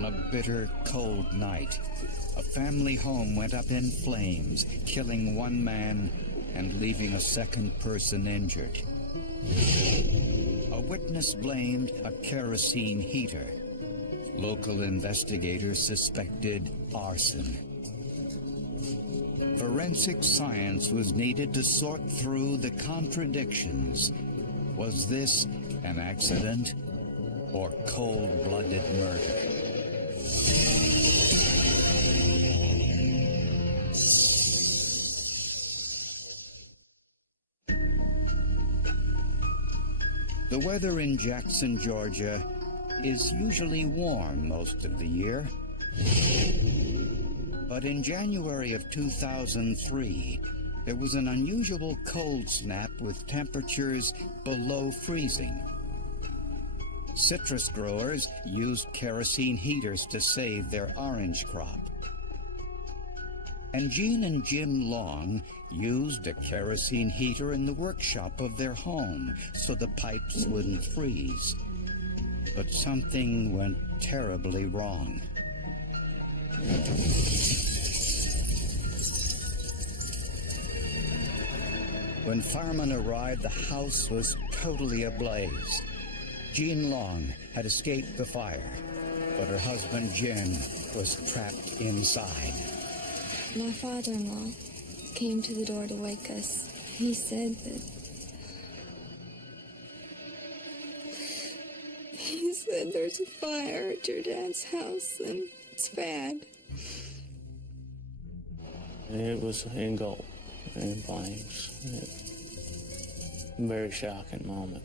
On a bitter, cold night, a family home went up in flames, killing one man and leaving a second person injured. A witness blamed a kerosene heater. Local investigators suspected arson. Forensic science was needed to sort through the contradictions. Was this an accident or cold-blooded murder? The weather in Jackson, Georgia, is usually warm most of the year. But in January of 2003, there was an unusual cold snap with temperatures below freezing. Citrus growers used kerosene heaters to save their orange crop. And Gene and Jim Long used a kerosene heater in the workshop of their home so the pipes wouldn't freeze. But something went terribly wrong. When firemen arrived, the house was totally ablaze. Jean Long had escaped the fire, but her husband Jim was trapped inside. My father-in-law came to the door to wake us. He said there's a fire at your dad's house and it's bad. It was engulfed in flames. Very shocking moment.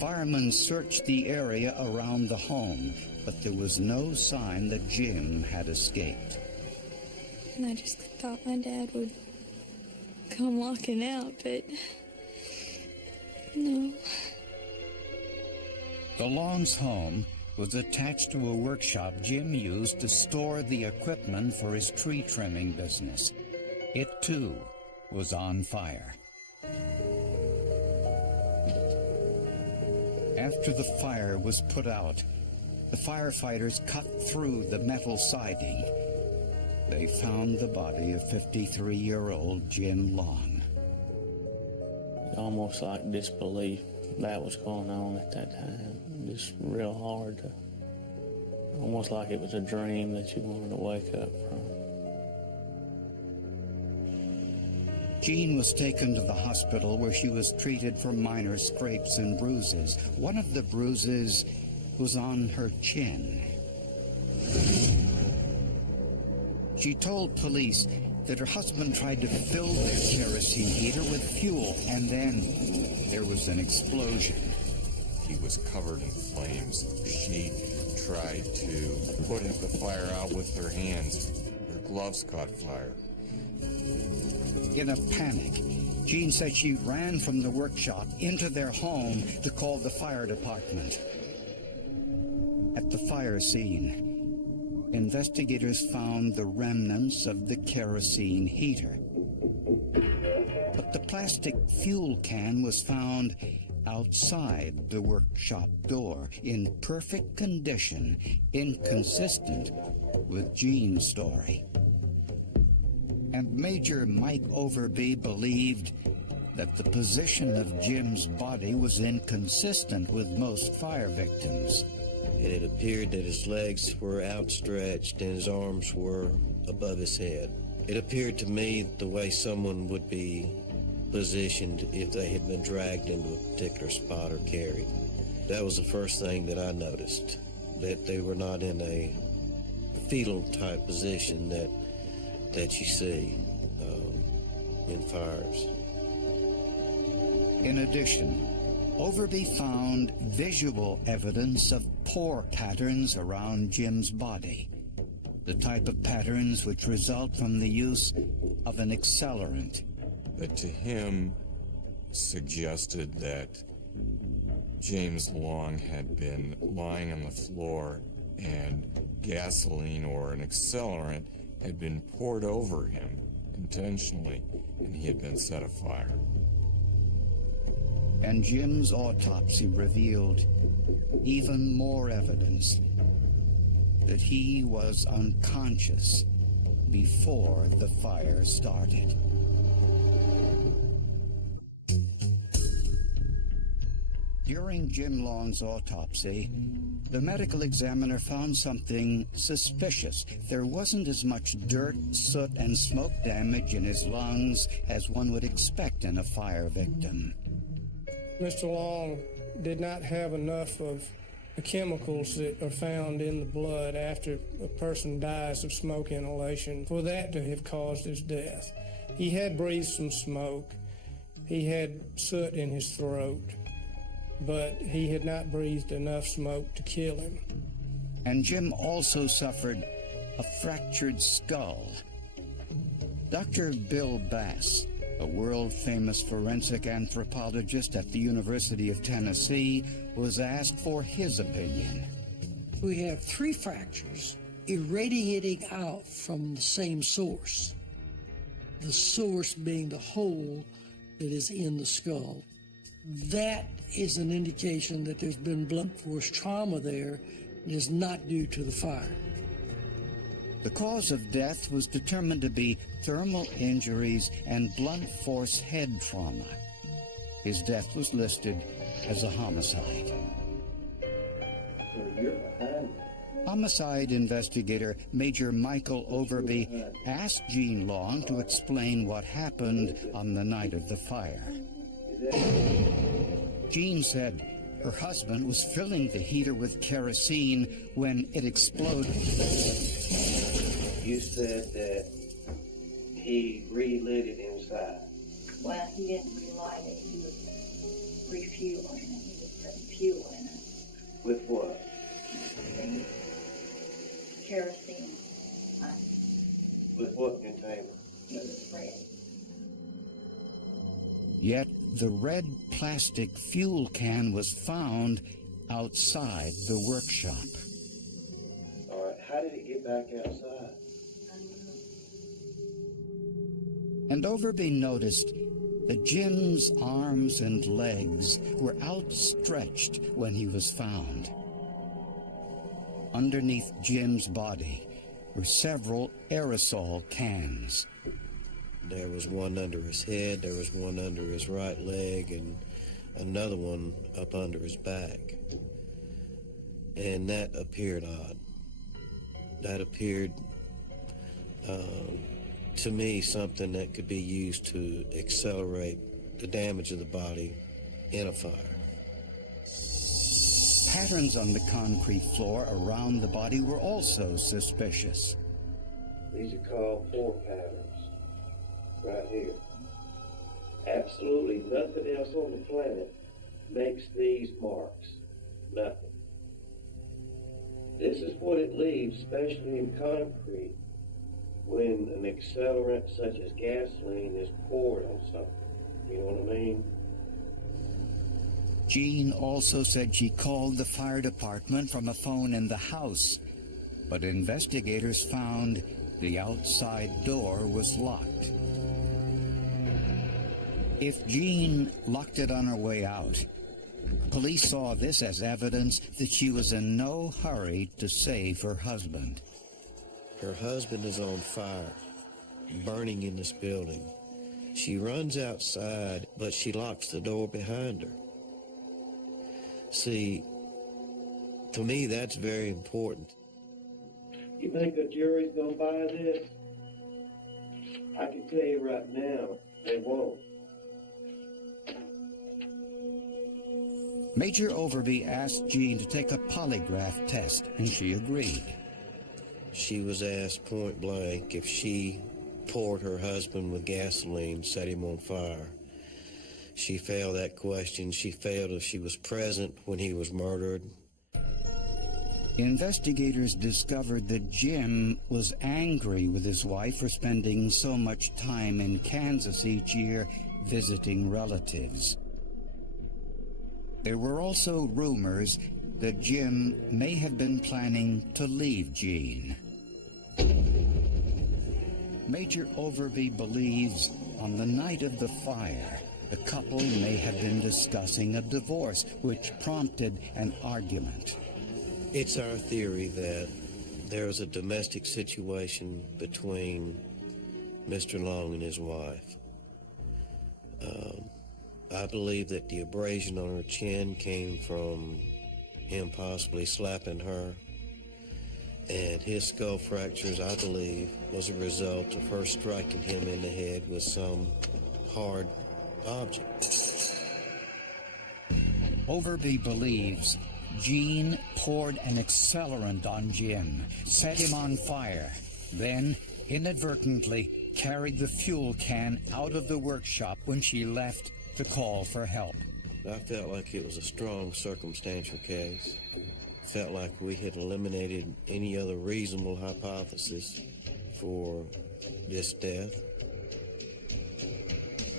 Firemen searched the area around the home, but there was no sign that Jim had escaped. And I just thought my dad would come walking out, but no. The Long's home was attached to a workshop Jim used to store the equipment for his tree trimming business. It, too, was on fire. After the fire was put out, the firefighters cut through the metal siding. They found the body of 53-year-old Jim Long. Almost like disbelief that was going on at that time. Just real hard to, almost like it was a dream that you wanted to wake up from. Jean was taken to the hospital where she was treated for minor scrapes and bruises. One of the bruises was on her chin. She told police that her husband tried to fill their kerosene heater with fuel, and then there was an explosion. He was covered in flames. She tried to put the fire out with her hands. Her gloves caught fire. In a panic, Jean said she ran from the workshop into their home to call the fire department. At the fire scene, investigators found the remnants of the kerosene heater. But the plastic fuel can was found outside the workshop door in perfect condition, inconsistent with Jean's story. And Major Mike Overby believed that the position of Jim's body was inconsistent with most fire victims. And it appeared that his legs were outstretched and his arms were above his head. It appeared to me the way someone would be positioned if they had been dragged into a particular spot or carried. That was the first thing that I noticed, that they were not in a fetal type position that you see in fires. In addition, Overby found visual evidence of pore patterns around Jim's body, the type of patterns which result from the use of an accelerant. That to him suggested that James Long had been lying on the floor and gasoline or an accelerant had been poured over him intentionally and he had been set afire. And Jim's autopsy revealed even more evidence that he was unconscious before the fire started. During Jim Long's autopsy, the medical examiner found something suspicious. There wasn't as much dirt, soot, and smoke damage in his lungs as one would expect in a fire victim. Mr. Long did not have enough of the chemicals that are found in the blood after a person dies of smoke inhalation for that to have caused his death. He had breathed some smoke. He had soot in his throat, but he had not breathed enough smoke to kill him. And Jim also suffered a fractured skull. Dr. Bill Bass, a world-famous forensic anthropologist at the University of Tennessee, was asked for his opinion. We have 3 fractures irradiating out from the same source, the source being the hole that is in the skull. That is an indication that there's been blunt force trauma there. It is not due to the fire. The cause of death was determined to be thermal injuries and blunt force head trauma. His death was listed as a homicide. Homicide investigator Major Michael Overby asked Jean Long to explain what happened on the night of the fire. Jean said her husband was filling the heater with kerosene when it exploded. You said that he relit it inside. Well, he didn't relight it. He was refueling it. He was putting fuel in it. With what? The kerosene. With what container? It was red. Yet the red plastic fuel can was found outside the workshop. All right, how did it get back outside? And Overby noticed that Jim's arms and legs were outstretched when he was found. Underneath Jim's body were several aerosol cans. There was one under his head, there was one under his right leg, and another one up under his back. And that appeared odd. That appeared, to me, something that could be used to accelerate the damage of the body in a fire. Patterns on the concrete floor around the body were also suspicious. These are called pore patterns, right here. Absolutely nothing else on the planet makes these marks. Nothing. This is what it leaves, especially in concrete, when an accelerant such as gasoline is poured on something. You know what I mean? Jean also said she called the fire department from a phone in the house, but investigators found the outside door was locked. If Jean locked it on her way out, police saw this as evidence that she was in no hurry to save her husband. Her husband is on fire, burning in this building. She runs outside, but she locks the door behind her. See, to me, that's very important. You think the jury's gonna buy this? I can tell you right now, they won't. Major Overby asked Jean to take a polygraph test, and she agreed. She was asked point blank if she poured her husband with gasoline, set him on fire. She failed that question. She failed if she was present when he was murdered. Investigators discovered that Jim was angry with his wife for spending so much time in Kansas each year visiting relatives. There were also rumors that Jim may have been planning to leave Jean. Major Overby believes on the night of the fire, the couple may have been discussing a divorce, which prompted an argument. It's our theory that there was a domestic situation between Mr. Long and his wife. I believe that the abrasion on her chin came from him possibly slapping her, and his skull fractures, I believe, was a result of her striking him in the head with some hard object. Overby believes Jean poured an accelerant on Jim, set him on fire, then inadvertently carried the fuel can out of the workshop when she left to call for help. I felt like it was a strong circumstantial case. Felt like we had eliminated any other reasonable hypothesis for this death.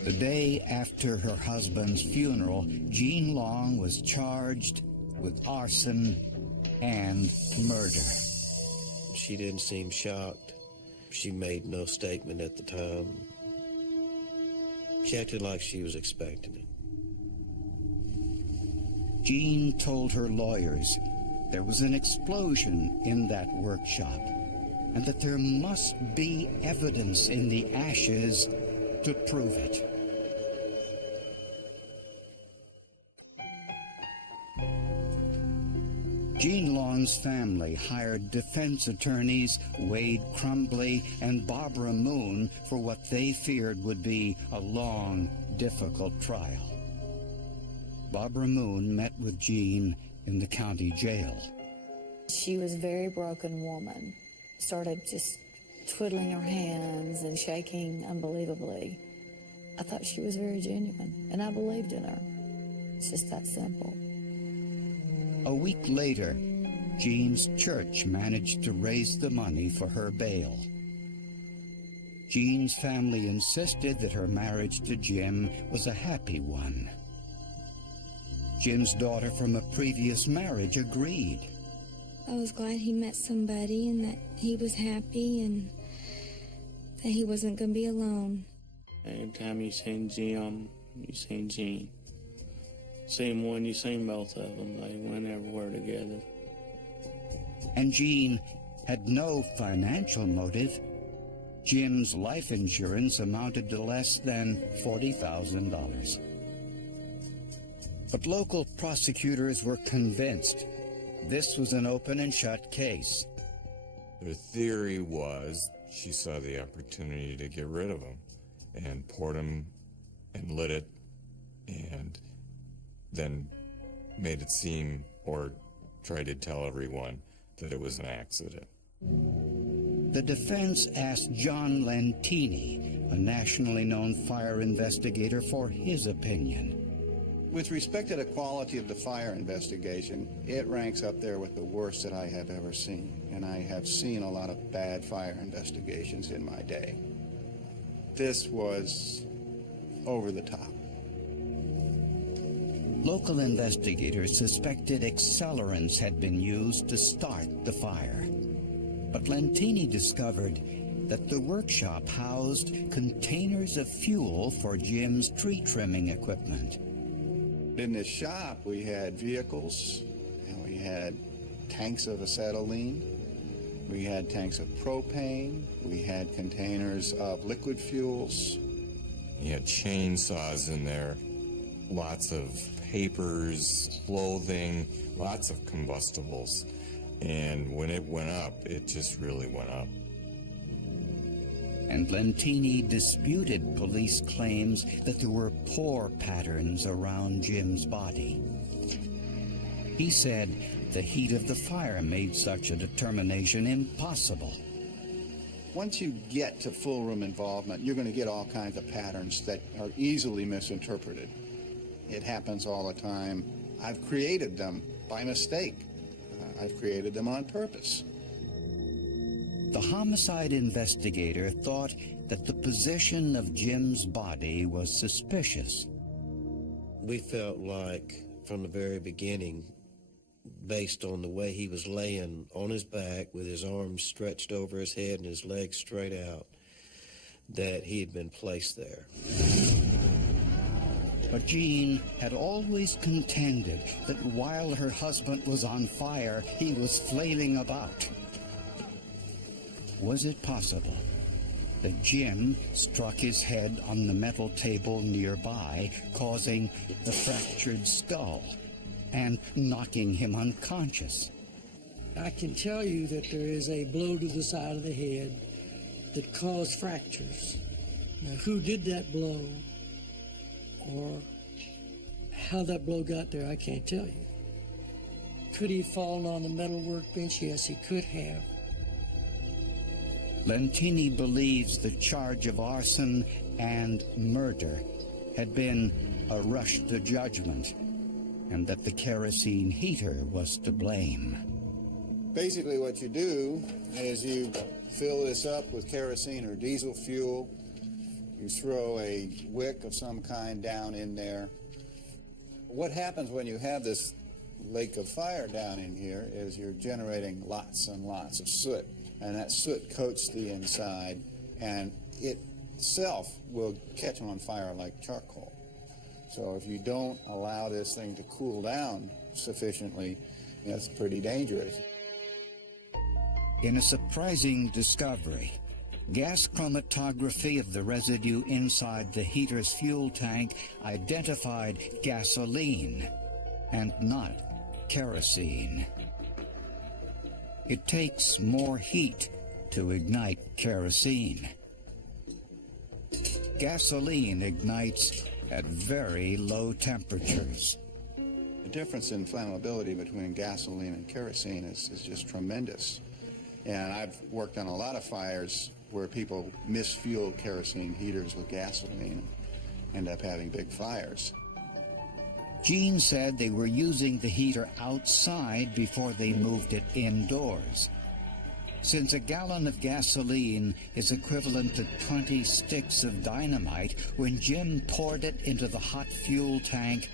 The day after her husband's funeral, Jean Long was charged with arson and murder. She didn't seem shocked. She made no statement at the time. She acted like she was expecting it. Jean told her lawyers there was an explosion in that workshop and that there must be evidence in the ashes to prove it. Jean Long's family hired defense attorneys Wade Crumbly and Barbara Moon for what they feared would be a long, difficult trial. Barbara Moon met with Jean in the county jail. She was a very broken woman. Started just twiddling her hands and shaking unbelievably. I thought she was very genuine, and I believed in her. It's just that simple. A week later, Jean's church managed to raise the money for her bail. Jean's family insisted that her marriage to Jim was a happy one. Jim's daughter from a previous marriage agreed. I was glad he met somebody and that he was happy and that he wasn't going to be alone. Anytime you seen Jim, you seen Jean. Seen one, you seen both of them. They went everywhere together. And Jean had no financial motive. Jim's life insurance amounted to less than $40,000. But local prosecutors were convinced this was an open and shut case. Their theory was she saw the opportunity to get rid of him and poured him and lit it and then made it seem or tried to tell everyone that it was an accident. The defense asked John Lentini, a nationally known fire investigator, for his opinion. With respect to the quality of the fire investigation, it ranks up there with the worst that I have ever seen. And I have seen a lot of bad fire investigations in my day. This was over the top. Local investigators suspected accelerants had been used to start the fire. But Lentini discovered that the workshop housed containers of fuel for Jim's tree trimming equipment. In this shop, we had vehicles, and we had tanks of acetylene, we had tanks of propane, we had containers of liquid fuels. He had chainsaws in there, lots of papers, clothing, lots of combustibles. And when it went up, it just really went up. And Lentini disputed police claims that there were pore patterns around Jim's body. He said the heat of the fire made such a determination impossible. Once you get to full room involvement, you're going to get all kinds of patterns that are easily misinterpreted. It happens all the time. I've created them by mistake. I've created them on purpose. The homicide investigator thought that the position of Jim's body was suspicious. We felt like from the very beginning, based on the way he was laying on his back with his arms stretched over his head and his legs straight out, that he had been placed there. But Jean had always contended that while her husband was on fire, he was flailing about. Was it possible that Jim struck his head on the metal table nearby, causing the fractured skull and knocking him unconscious? I can tell you that there is a blow to the side of the head that caused fractures. Now, who did that blow or how that blow got there, I can't tell you. Could he have fallen on the metal workbench? Yes, he could have. Lentini believes the charge of arson and murder had been a rush to judgment, and that the kerosene heater was to blame. Basically what you do is you fill this up with kerosene or diesel fuel. You throw a wick of some kind down in there. What happens when you have this lake of fire down in here is you're generating lots and lots of soot, and that soot coats the inside, and it itself will catch on fire like charcoal. So if you don't allow this thing to cool down sufficiently, that's pretty dangerous. In a surprising discovery, gas chromatography of the residue inside the heater's fuel tank identified gasoline and not kerosene. It takes more heat to ignite kerosene. Gasoline ignites at very low temperatures. The difference in flammability between gasoline and kerosene is just tremendous. And I've worked on a lot of fires where people misfuel kerosene heaters with gasoline and end up having big fires. Jean said they were using the heater outside before they moved it indoors. Since a gallon of gasoline is equivalent to 20 sticks of dynamite, when Jim poured it into the hot fuel tank,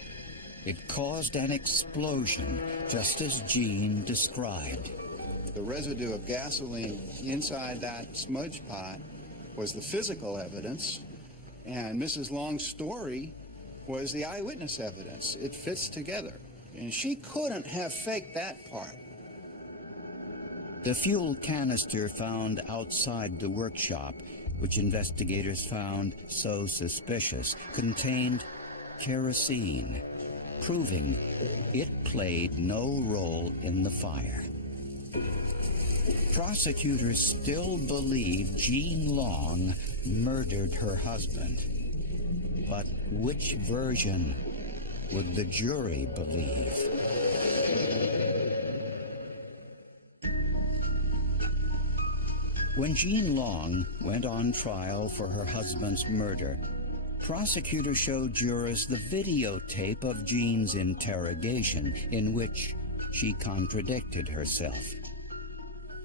it caused an explosion, just as Jean described. The residue of gasoline inside that smudge pot was the physical evidence, and Mrs. Long's story was the eyewitness evidence. It fits together, and she couldn't have faked that part. The fuel canister found outside the workshop, which investigators found so suspicious, contained kerosene, proving it played no role in the fire. Prosecutors still believe Jean Long murdered her husband. But which version would the jury believe? When Jean Long went on trial for her husband's murder, prosecutors showed jurors the videotape of Jean's interrogation, in which she contradicted herself.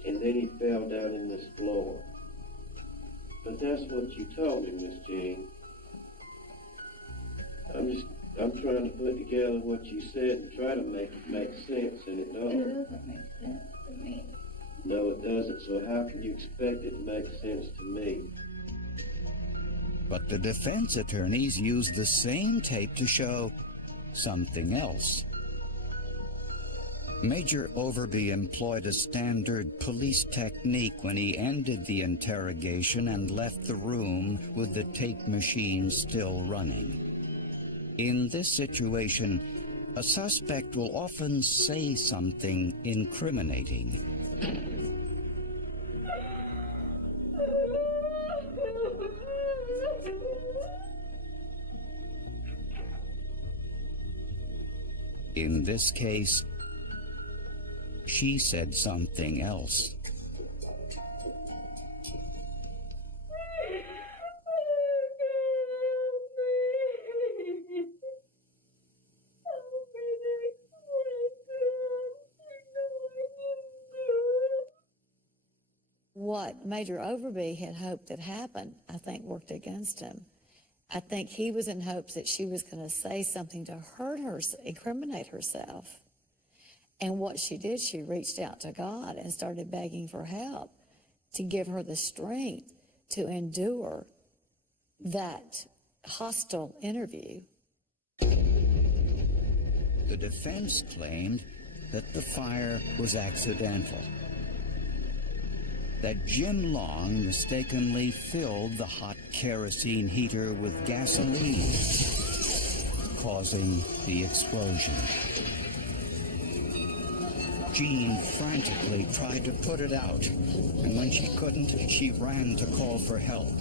And then he fell down in this floor. But that's what you told me, Miss Jean. I'm trying to put together what you said and try to make sense, and it don't. It doesn't make sense to me. No, it doesn't. So how can you expect it to make sense to me? But the defense attorneys used the same tape to show something else. Major Overby employed a standard police technique when he ended the interrogation and left the room with the tape machine still running. In this situation, a suspect will often say something incriminating. In this case, she said something else. What Major Overby had hoped had happened, I think, worked against him. I think he was in hopes that she was going to say something to hurt her, incriminate herself. And what she did, she reached out to God and started begging for help to give her the strength to endure that hostile interview. The defense claimed that the fire was accidental, that Jim Long mistakenly filled the hot kerosene heater with gasoline, causing the explosion. Jean frantically tried to put it out, and when she couldn't, she ran to call for help.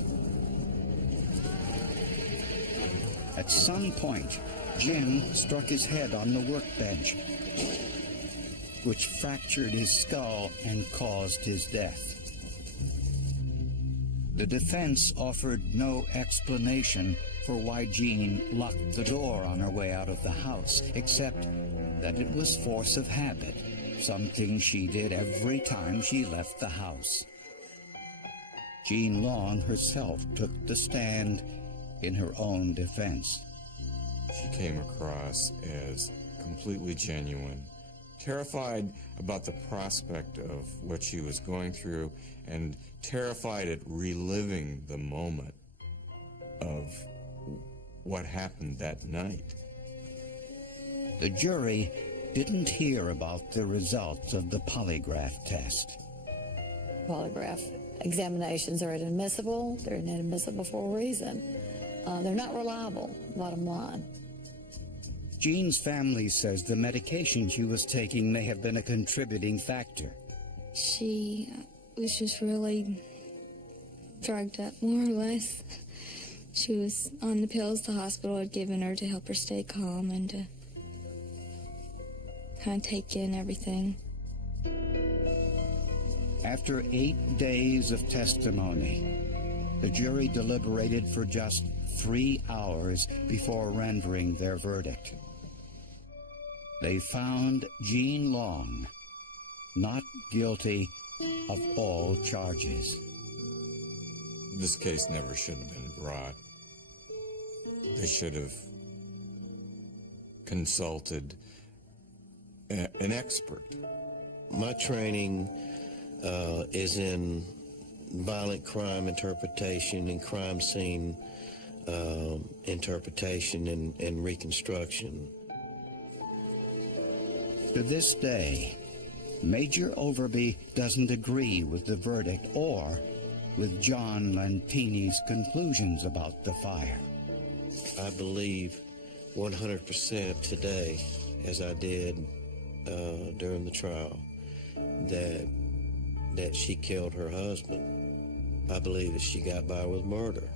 At some point, Jim struck his head on the workbench, which fractured his skull and caused his death. The defense offered no explanation for why Jean locked the door on her way out of the house, except that it was force of habit, something she did every time she left the house. Jean Long herself took the stand in her own defense. She came across as completely genuine, terrified about the prospect of what she was going through, and terrified at reliving the moment of what happened that night. The jury didn't hear about the results of the polygraph test. Polygraph examinations are inadmissible. They're inadmissible for a reason. They're not reliable, bottom line. Jean's family says the medication she was taking may have been a contributing factor. She was just really drugged up, more or less. She was on the pills the hospital had given her to help her stay calm and to kind of take in everything. After 8 days of testimony, the jury deliberated for just 3 hours before rendering their verdict. They found Jean Long not guilty of all charges. This case never should have been brought. They should have consulted an expert. My training is in violent crime interpretation and crime scene interpretation and reconstruction. To this day, Major Overby doesn't agree with the verdict or with John Lantini's conclusions about the fire. I believe 100% today, as I did during the trial, that she killed her husband. I believe that she got by with murder.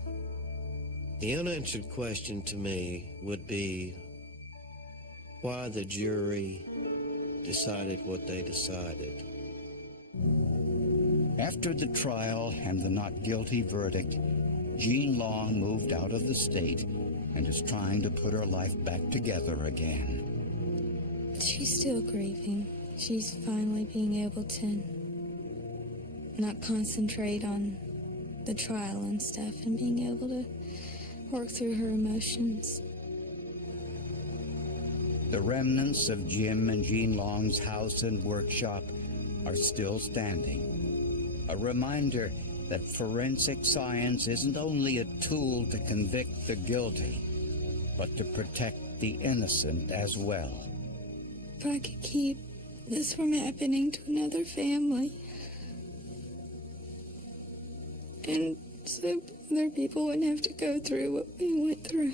The unanswered question to me would be why the jury decided what they decided. After the trial and the not guilty verdict, Jean Long moved out of the state and is trying to put her life back together again. She's still grieving. She's finally being able to not concentrate on the trial and stuff and being able to work through her emotions. The remnants of Jim and Jean Long's house and workshop are still standing. A reminder that forensic science isn't only a tool to convict the guilty, but to protect the innocent as well. If I could keep this from happening to another family, and so other people wouldn't have to go through what we went through.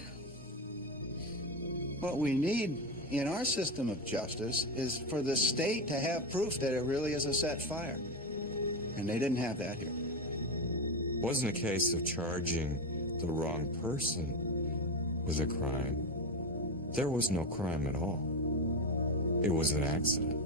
What we need in our system of justice is for the state to have proof that it really is a set fire. And they didn't have that here. It wasn't a case of charging the wrong person with a crime. There was no crime at all. It was an accident.